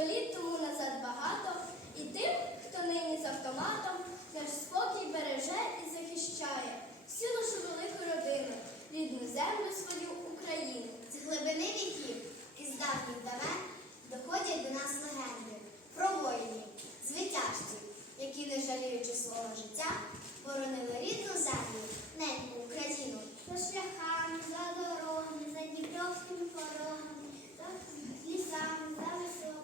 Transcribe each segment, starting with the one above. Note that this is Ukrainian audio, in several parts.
Сто літ тому назад багато, і тим, хто нині з автоматом, наш спокій береже і захищає всю нашу велику родину, рідну землю свою Україну. З глибини віків із давніх давен доходять до нас легенди про воїнів, звитяжців, які, не жаліючи свого життя, боронили рідну землю, неньку Україну. За шляхами, за дорогами, за дніпровськими порогами, за лісами, за високими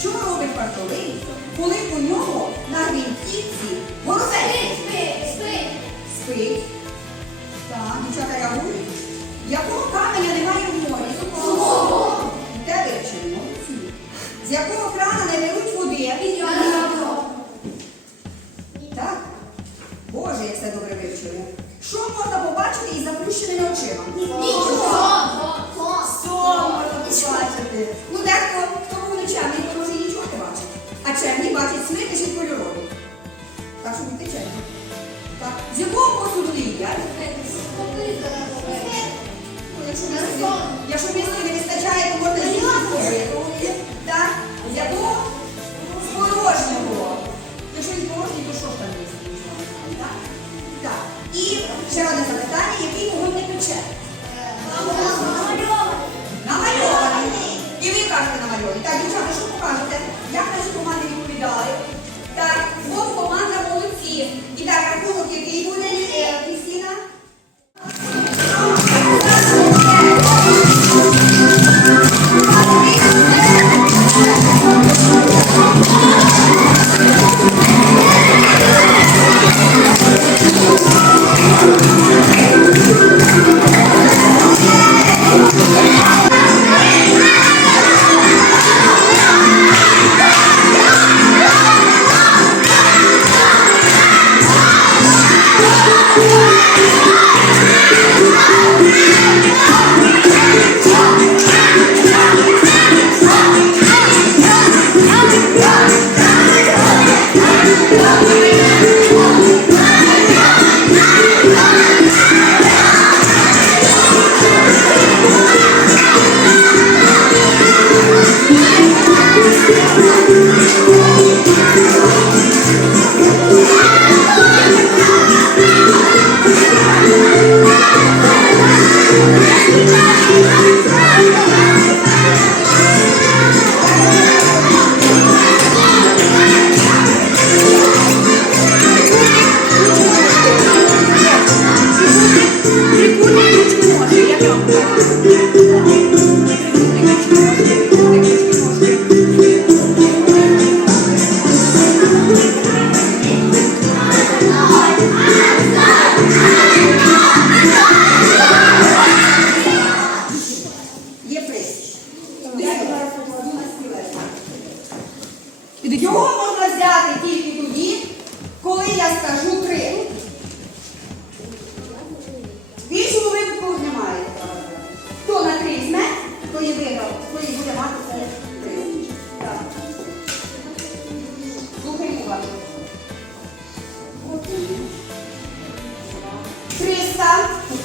Що робить вартовий, коли у нього на гвинтівці горобець? Спить. Так, дівчата реагують. Якого каменя немає в морі? Сухого. Де вивчили? Молодці. З якого крана не беруть води? Так. Боже, як все добре вивчили. Що можна побачити із заплющеними очима? Christmas. crystal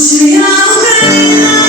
Україна,